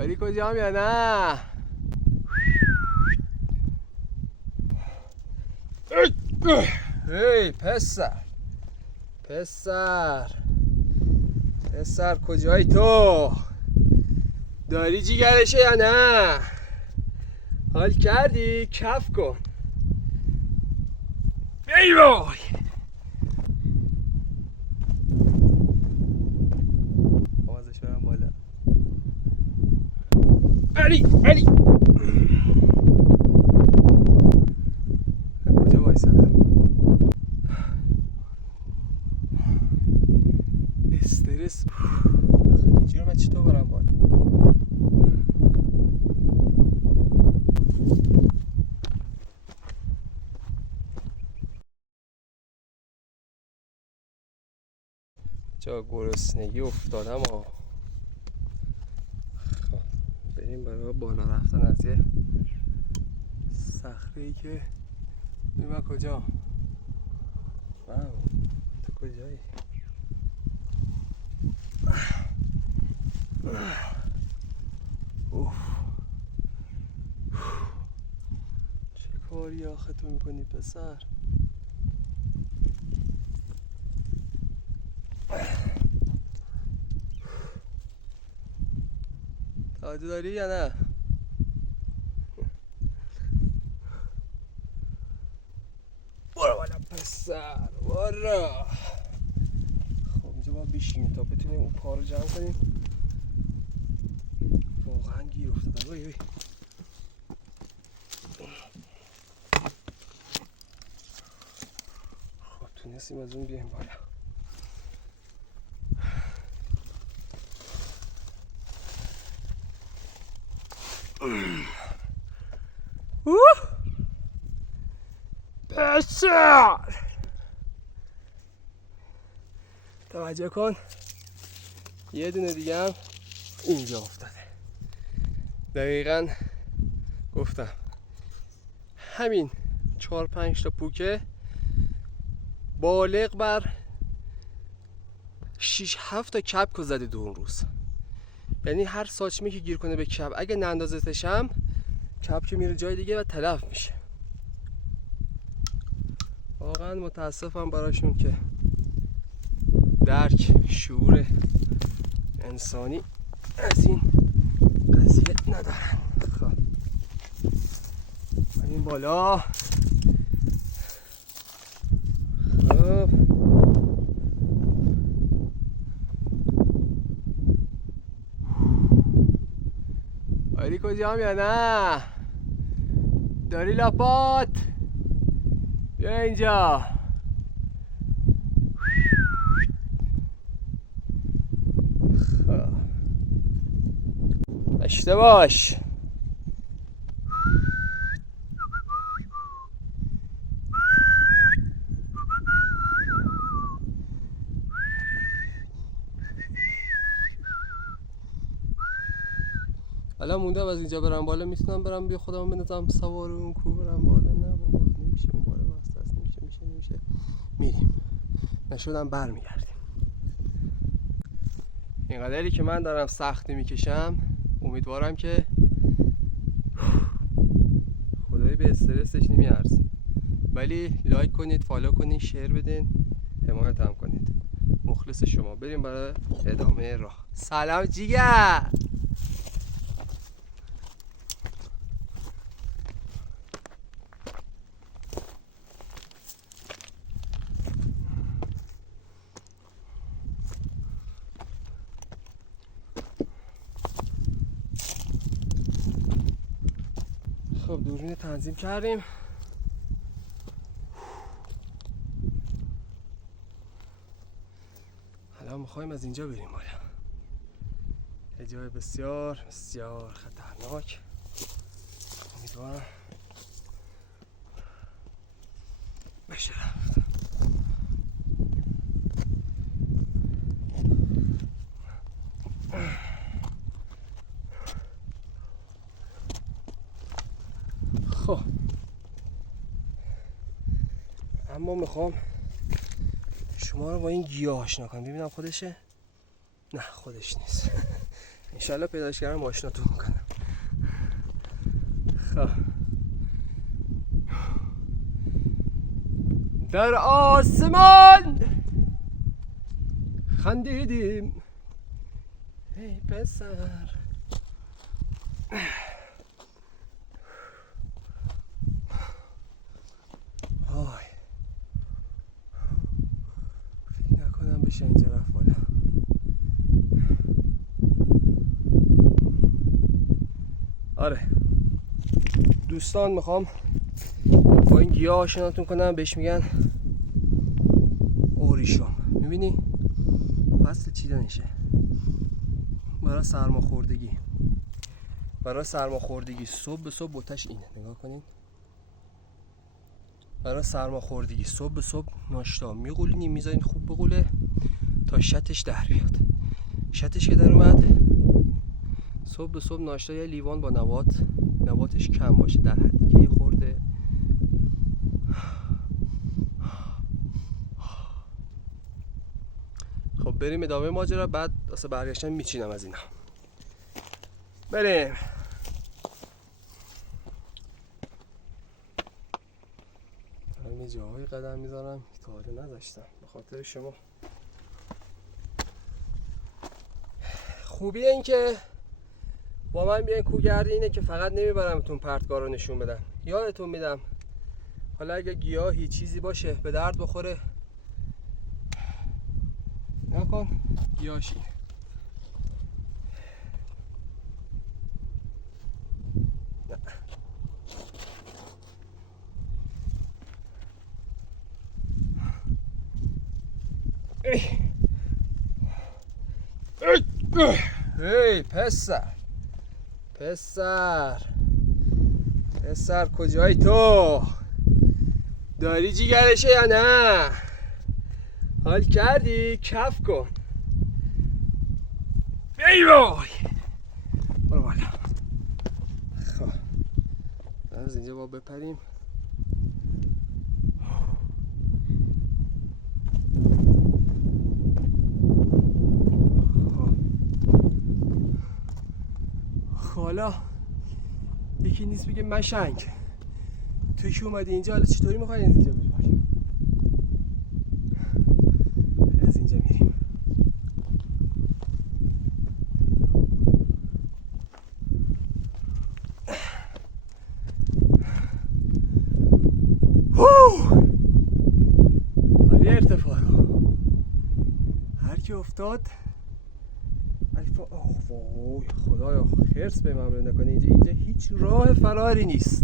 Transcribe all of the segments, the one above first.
علی کجام یا نه؟ هی پسر کجایی تو؟ داری جیگرشه یا نه؟ حال کردی؟ کف کن. ای وای آوازش برم بالا. علی کجا وایسادم؟ استرس اینجا رو من چطور برم بالا؟ جا گرسنگی افتادم ها. خب بریم برای بالا رفتن از یه صخره‌ای که من کجا؟ واو تو کجایی؟ اوه چه کاری آخه تو میکنی پسر؟ توجه داری یا نه؟ برو بالا پسر برو. خب اینجا ما بیشیم تا بتونیم اون پا رو جمع کنیم. واقعا گیر افتادم. وای خب تونستیم از اون بیایم بالا. پسر توجه کن یه دونه دیگه هم اینجا افتاده. دقیقاً گفتم همین 4-5 تا پوکه بالغ بر 6-7 تا کپک زده دو اون روز. یعنی هر ساچمه که گیر کنه به کپ اگه نندازتشم کپک میره جای دیگه و تلف میشه. واقعا متاسفم براشون که درک شعور انسانی از این قضیه ندارن. خب بریم بالا. خب علی کجام یا نه؟ داری لاپات؟ بیا اینجا. داشته باش. حالا مونده از اینجا برم بالا میتونم برم بیا خودم بندازم سوار اون کو برم بالا. نه بابا نمیشه اون بالا واسه است. نمیشه میریم نشدم برمیگردیم. اینقدری که من دارم سختی میکشم امیدوارم که خدایی به استرسش نمیارزه. ولی لایک کنید، فالو کنید، شیر بدین، حمایت هم کنید. مخلص شما. بریم برای ادامه راه. سلام جیگر. خب دوربین تنظیم کردیم. حالا میخوایم از اینجا بریم بالا. یه جای بسیار بسیار خطرناک. امیدوارم بشه رفت. خب اما میخوام شما رو با این گیاه آشنا کنم. ببینم خودشه؟ نه خودش نیست. انشالله پیداش کردم آشناتون میکنم. خب در آسمان خندیدیم ای پسر. آی فکر نکنم بشه اینجا رفت بالا. آره دوستان میخوام با این گیاه آشناتون کنم. بهش میگن اوریشم. میبینی فصل چیدنشه برای سرماخوردگی. برای سرماخوردگی صبح به صبح بوتش اینه، نگاه کنید. برای سرماخوردگی صبح به صبح ناشتا میغولینی، میذارین خوب بغوله تا شتش در بیاد. شتش که در اومد صبح به صبح ناشتا یه لیوان با نباتش کم باشه، در حدی که یه خورده خب بریم ادامه ماجرا. بعد واسه برگشتن میچینم از اینا. بریم. همین جاهای قدم میذارم که تا حالا نذاشتم به خاطر شما. خوبی این که با من بیاین کوهگردی اینه که فقط نمیبرمتون پرتگاه رو نشون بدم، یادتون میدم حالا اگه گیاهی چیزی باشه به درد بخوره نکن گیاهشی. ای پسر کجایی تو؟ داری جیگرشه یا نه؟ حال کردی؟ کف کن. ای وای برو بالا. خب از اینجا با بپریم. حالا یکی نیست بگه مشنگ توی که اومدی اینجا، حالا چطوری میخوایی از اینجا بری؟ از اینجا میریم. حالی ارتفاع رو هر کی افتاد وای خدایا خرس به من نکنه. اینجا هیچ راه فراری نیست.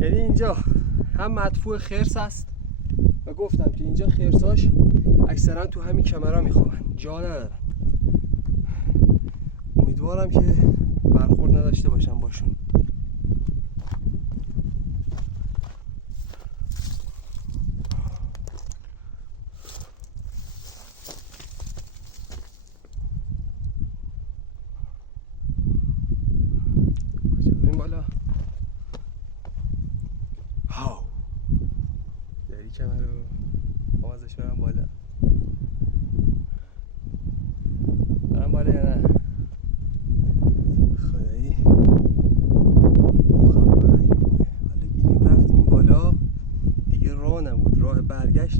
یعنی اینجا هم مدفوع خرس است و گفتم که اینجا خرساش اکثرا تو همین کمرها میخوامن، جا ندارن. امیدوارم که برخورد نداشته باشم باشون.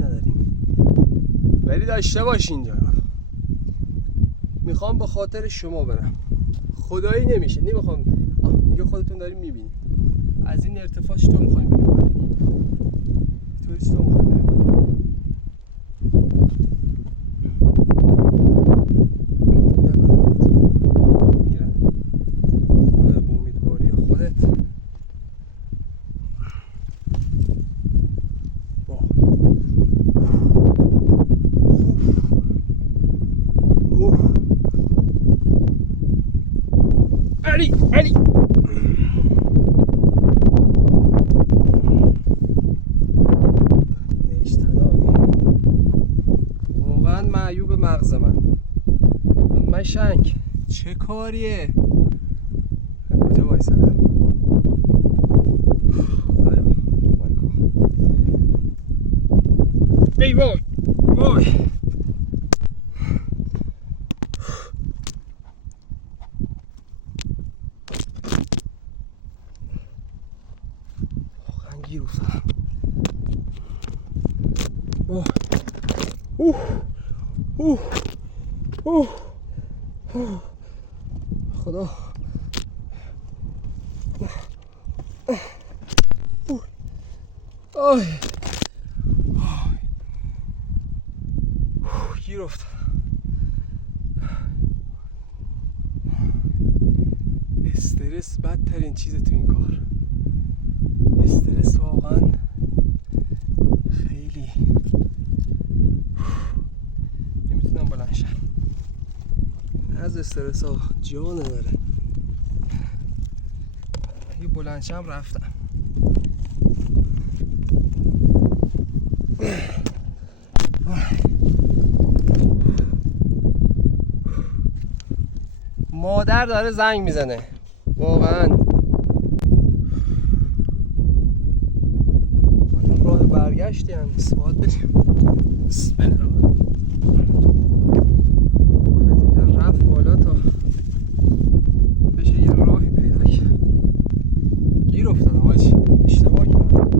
نداریم ولی داشته باش اینجا. میخوام به خاطر شما برم، خدایی نمیشه. نمیخوام دیگه خودتون داریم میبینیم از این ارتفاع چطور میخوایم بریم بالا. چطور میخوایم بریم بالا؟ میرن با امیدواری خودت. علی ایش تنابی واقعا معیوب مغز من. مشنگ چه کاریه؟ کجا وایسادم؟ ای وای وای اوه اوه اوه اوه اوه. خدا آی گیر افتاد. استرس بدترین چیزه تو این کار. استرس واقعا خیلی نمیتونم بلند شم. از استرس ها جا نداره. اگه بلند شم رفتم. مادر داره زنگ میزنه واقعا. راه برگشتی هم نیست، باید بریم. بسم الله. باید از اینجا رفت بالا تا بشه یه راهی پیدا کرد. گیر افتادم حاجی، اشتباه کردم.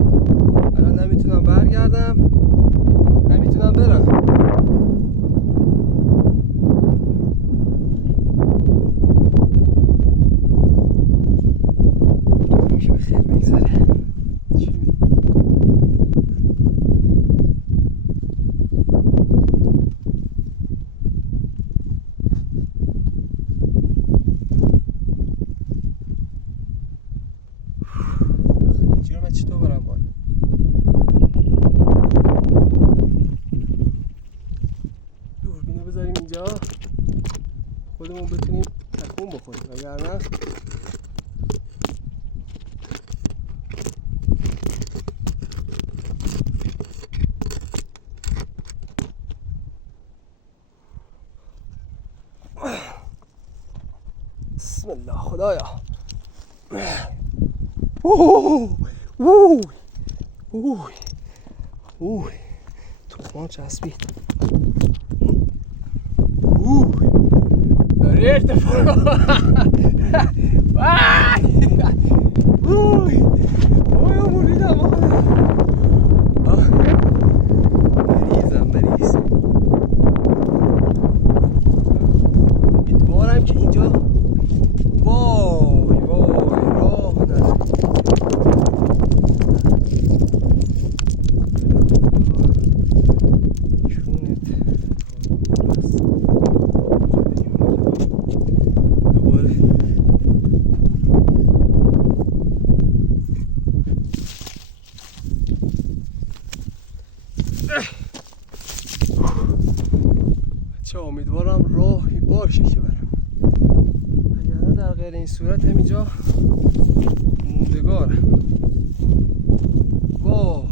الان نمیتونم برگردم، نمیتونم برم. خودمون بتونیم تکون بخوریم، وگرنه بسم الله خدایا. اوه اوه اوه اوه تخمام چسبید. اوه داره ارتفاع. اوه اوه مولیدم مریضم. امیدوارم که اینجا وای راه نداره. امیدوارم راهی باشه که برم، اگر در غیر این صورت همینجا موندگارم. واه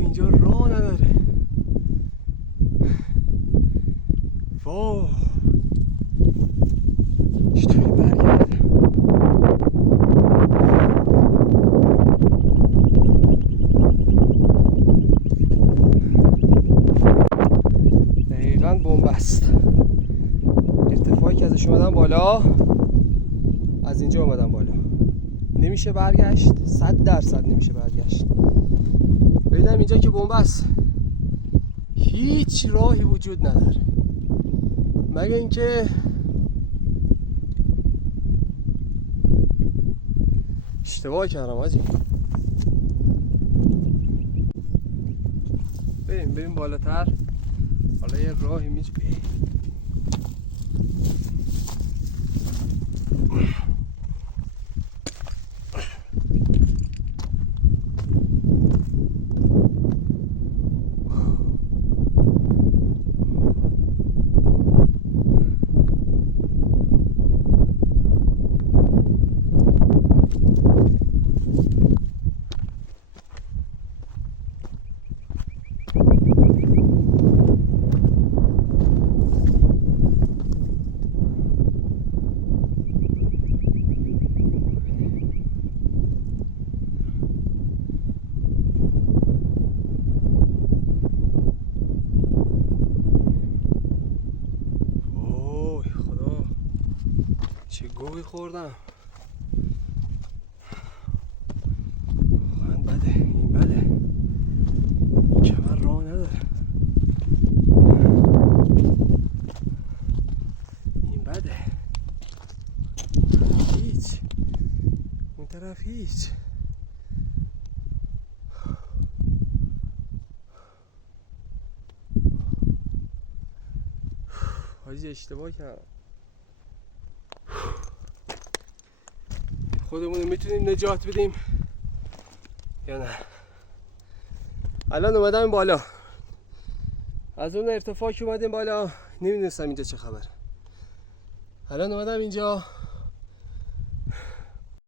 اینجا راه نداره. واه چطوری برگردم؟ بنبست. ارتفاعی که ازش اومدم بالا، از اینجا اومدم بالا، نمیشه برگشت. 100% نمیشه برگشت. ببینم اینجا که بنبست، هیچ راهی وجود نداره مگه اینکه اشتباه کردم حاجی. بریم بالاتر. حالا یه راهی میشه. گوی خوردم. واقعا بده، این بده. هیچ. حاجی اشتباه کردم. خودمون میتونیم نجات بدیم یا نه؟ الان اومدم بالا، از اون ارتفاع که اومدیم بالا نمیدونستم اینجا چه خبر. الان اومدم اینجا